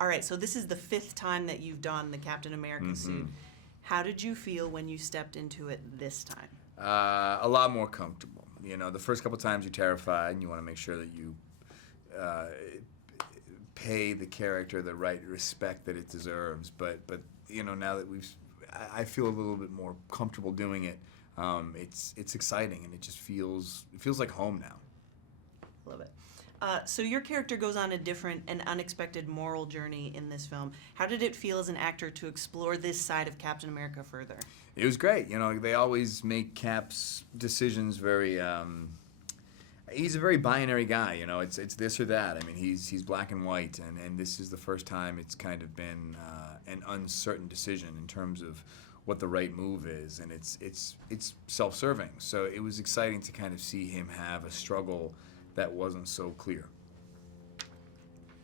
All right, so this is the 5th time that you've done the Captain America suit. How did you feel when you stepped into it this time? A lot more comfortable. You know, the first couple times you're terrified and you want to make sure that you pay the character the right respect that it deserves. But you know, now that I feel a little bit more comfortable doing it. It's exciting and it just feels like home now. Love it. So your character goes on a different and unexpected moral journey in this film. How did it feel as an actor to explore this side of Captain America further? It was great. You know, they always make Cap's decisions very. He's a very binary guy. You know, it's this or that. I mean, he's black and white, and this is the first time it's kind of been an uncertain decision in terms of what the right move is, and it's self-serving. So it was exciting to kind of see him have a struggle that wasn't so clear.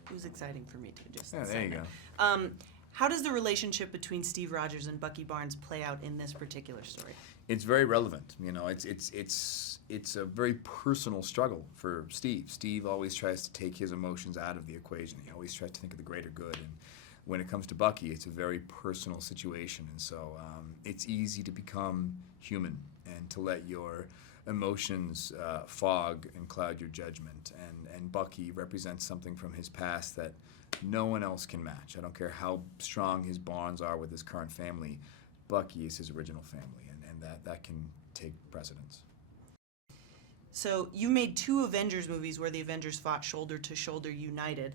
It was exciting for me too. Just there you go. How does the relationship between Steve Rogers and Bucky Barnes play out in this particular story? It's very relevant. You know, it's a very personal struggle for Steve. Steve always tries to take his emotions out of the equation. He always tries to think of the greater good. And when it comes to Bucky, it's a very personal situation. And so it's easy to become human and to let your emotions fog and cloud your judgment. And Bucky represents something from his past that no one else can match. I don't care how strong his bonds are with his current family. Bucky is his original family, and that can take precedence. So you made 2 Avengers movies where the Avengers fought shoulder to shoulder united.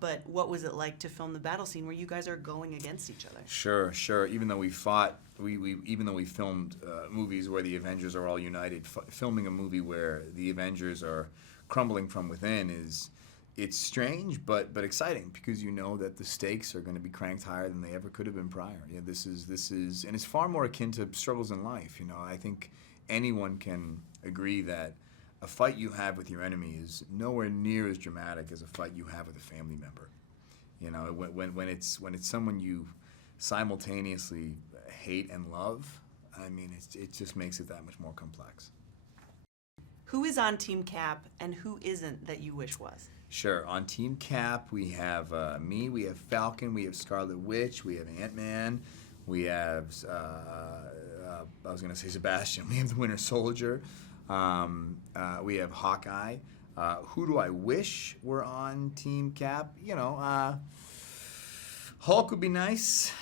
But what was it like to film the battle scene where you guys are going against each other? Sure. Even though we fought, even though we filmed movies where the Avengers are all united, filming a movie where the Avengers are crumbling from within it's strange but exciting, because you know that the stakes are going to be cranked higher than they ever could have been prior. Yeah, this is, and it's far more akin to struggles in life. You know, I think anyone can agree that a fight you have with your enemy is nowhere near as dramatic as a fight you have with a family member. You know, when it's someone you simultaneously hate and love, I mean, it just makes it that much more complex. Who is on Team Cap and who isn't that you wish was? Sure. On Team Cap, we have me, we have Falcon, we have Scarlet Witch, we have Ant-Man, we have, I was going to say Sebastian, we have the Winter Soldier, we have Hawkeye. Who do I wish were on Team Cap? You know, Hulk would be nice.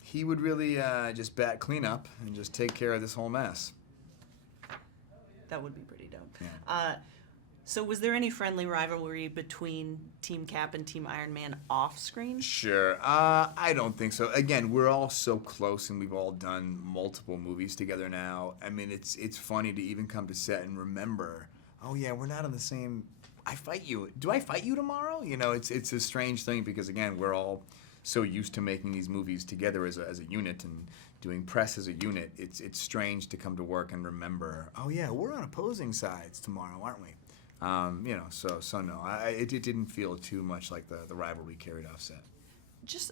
He would really just clean up and just take care of this whole mess. That would be pretty dope. Yeah. So was there any friendly rivalry between Team Cap and Team Iron Man off screen? Sure. I don't think so. Again, we're all so close and we've all done multiple movies together now. I mean, it's funny to even come to set and remember, oh yeah, we're not on the same, I fight you. Do I fight you tomorrow? You know, it's a strange thing because, again, we're all so used to making these movies together as a unit and doing press as a unit. It's strange to come to work and remember, oh yeah, we're on opposing sides tomorrow, aren't we? You know, so no, it didn't feel too much like the rivalry carried off set.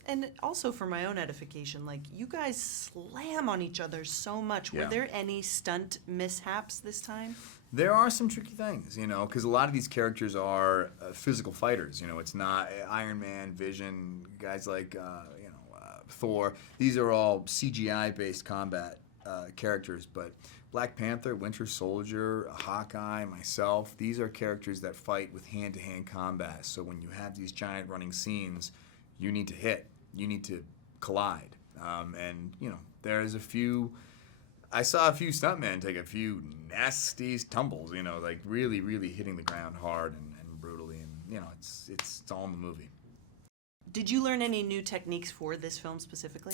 And also for my own edification, like, you guys slam on each other so much. Yeah. Were there any stunt mishaps this time? There are some tricky things, you know, because a lot of these characters are physical fighters. You know, it's not Iron Man, Vision, guys like, Thor. These are all CGI-based combat characters, but Black Panther, Winter Soldier, Hawkeye, myself, these are characters that fight with hand-to-hand combat. So when you have these giant running scenes, you need to hit, you need to collide. And, you know, there's I saw a few stuntmen take a few nasty tumbles, you know, like really, really hitting the ground hard and brutally. And, you know, it's all in the movie. Did you learn any new techniques for this film specifically?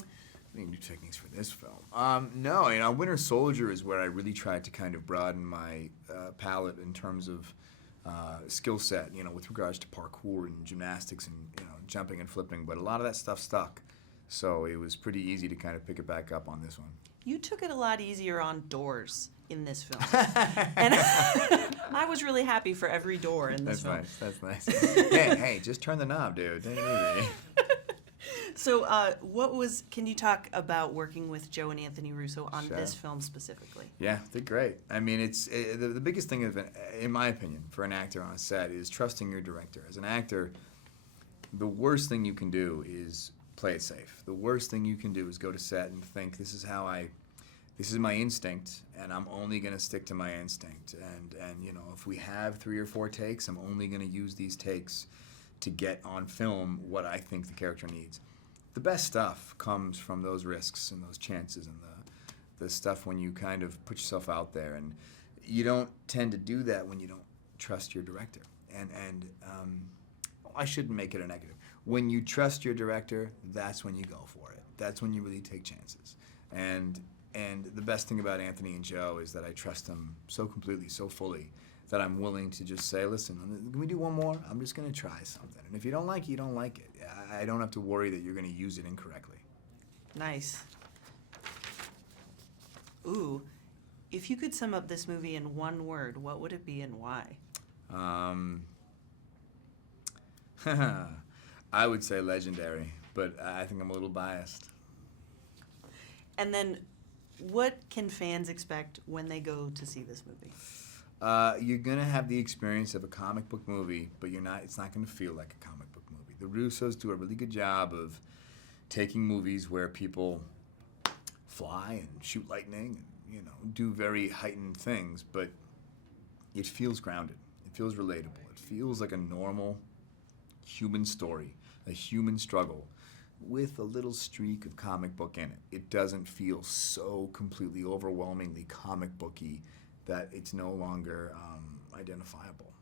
Any new techniques for this film? No, you know, Winter Soldier is where I really tried to kind of broaden my palette in terms of skill set, you know, with regards to parkour and gymnastics and, you know, jumping and flipping. But a lot of that stuff stuck, so it was pretty easy to kind of pick it back up on this one. You took it a lot easier on doors in this film. And I was really happy for every door in this film. That's nice. Hey, just turn the knob, dude. Take it easy. So can you talk about working with Joe and Anthony Russo on Sure. this film specifically? Yeah, they're great. I mean, the biggest thing, in my opinion, for an actor on set is trusting your director. As an actor, The worst thing you can do is play it safe. The worst thing you can do is go to set and think, this is my instinct, and I'm only going to stick to my instinct. And if we have 3 or 4 takes, I'm only going to use these takes to get on film what I think the character needs. The best stuff comes from those risks and those chances and the stuff when you kind of put yourself out there. And you don't tend to do that when you don't trust your director. And I shouldn't make it a negative. When you trust your director, that's when you go for it. That's when you really take chances. And the best thing about Anthony and Joe is that I trust them so completely, so fully, that I'm willing to just say, listen, can we do one more? I'm just going to try something. And if you don't like it, you don't like it. I don't have to worry that you're going to use it incorrectly. Nice. Ooh, if you could sum up this movie in one word, what would it be and why? I would say legendary, but I think I'm a little biased. And then, what can fans expect when they go to see this movie? You're gonna have the experience of a comic book movie, but it's not gonna feel like a comic book movie. The Russos do a really good job of taking movies where people fly and shoot lightning and do very heightened things, but it feels grounded. It feels relatable. It feels like a normal human story, a human struggle with a little streak of comic book in it. It doesn't feel so completely overwhelmingly comic booky that it's no longer identifiable.